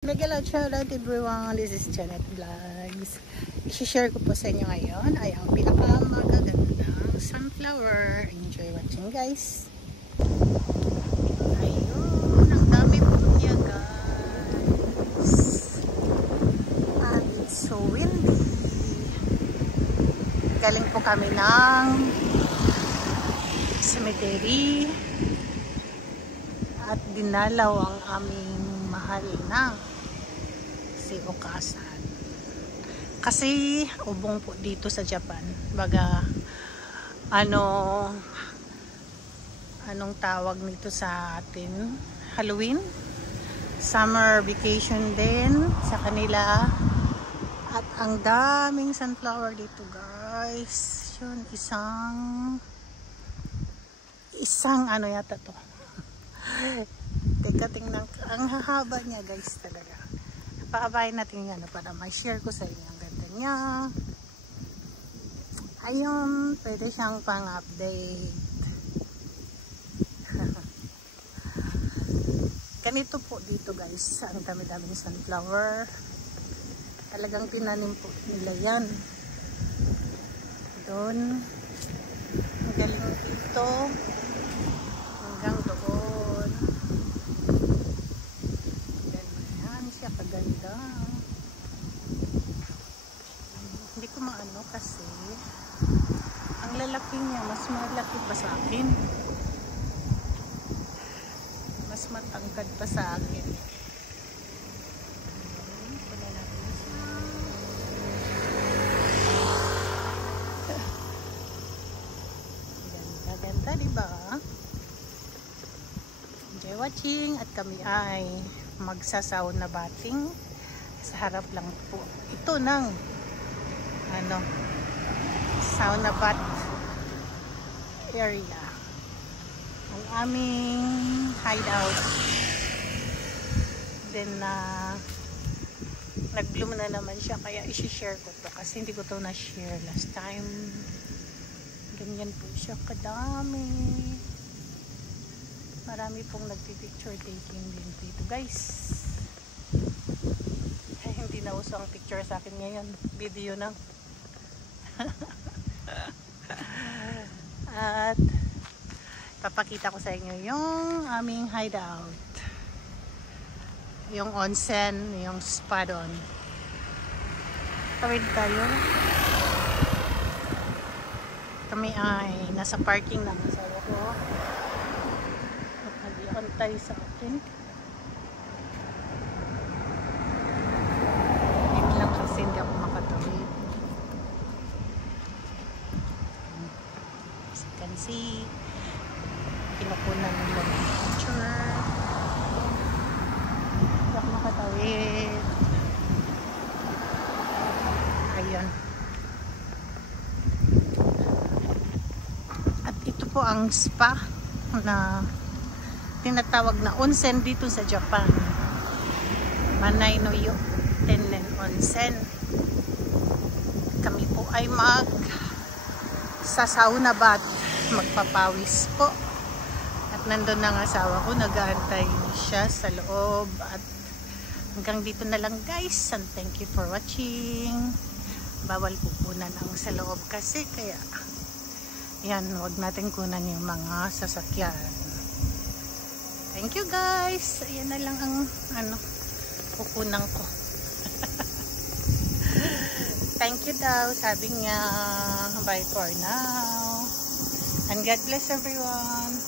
Mega shoutout everyone, this is Janet Vlogs. I-share ko po sa inyo ngayon ay ang pinakamagagandang sunflower. Enjoy watching guys. Ayun, ang dami po niya guys. And it's so windy. Galing po kami ng cemetery at dinalaw ang aming mahal na si Okasan. Kasi ubong po dito sa Japan. Baga anong tawag nito sa atin? Halloween? Summer vacation din sa kanila. At ang daming sunflower dito guys. Yun, isang ano yata to. Teka, tingnan. Ang hahaba niya guys talaga. Paabayin natin yan para ma-share ko sa inyo. Ang ganda niya. Ayun, pwede siyang pang-update. Ganito po dito guys. Ang dami-daming sunflower. Talagang tinanim po nila yan. Doon. Ang galing dito. Hanggang doon. Kaganda. Hindi ko maano kasi ang lalaki niya, mas malaki pa sa akin. Mas matangkad pa sa akin. Puna natin siya. Ganda, diba? Enjoy watching at kami ay magsasaw na bating sa harap lang po ito ng sauna bath area, ang aming hideout. Then nag-bloom na naman siya kaya i-share ko to kasi hindi ko to na-share last time. Ganyan po siya kadami. Marami pong nagpi-picture taking din dito guys. Ay, hindi na uso ang picture sa akin ngayon. Video na. At papakita ko sa inyo yung aming hideout. Yung onsen, yung spa doon. Tawid tayo. Kami ay nasa parking ng asawa ko. Antay sa akin. Wait lang kasi hindi ako makatawid. As you can see, pinukunan nila ng picture. Hindi ako makatawid. Ayun. At ito po ang spa na tinatawag na onsen dito sa Japan. Manai no Yo Tennen Onsen. Kami po ay sa sauna bath, magpapawis po. At nandun ang asawa ko, nag-aantay siya sa loob. At hanggang dito na lang guys, and thank you for watching. Bawal pupunan ang sa loob kasi kaya yan, wag natin kunan yung mga sasakyan. Thank you guys. Ayan na lang ang kukunang ko. Thank you daw. Sabi niya, bye for now. And God bless everyone.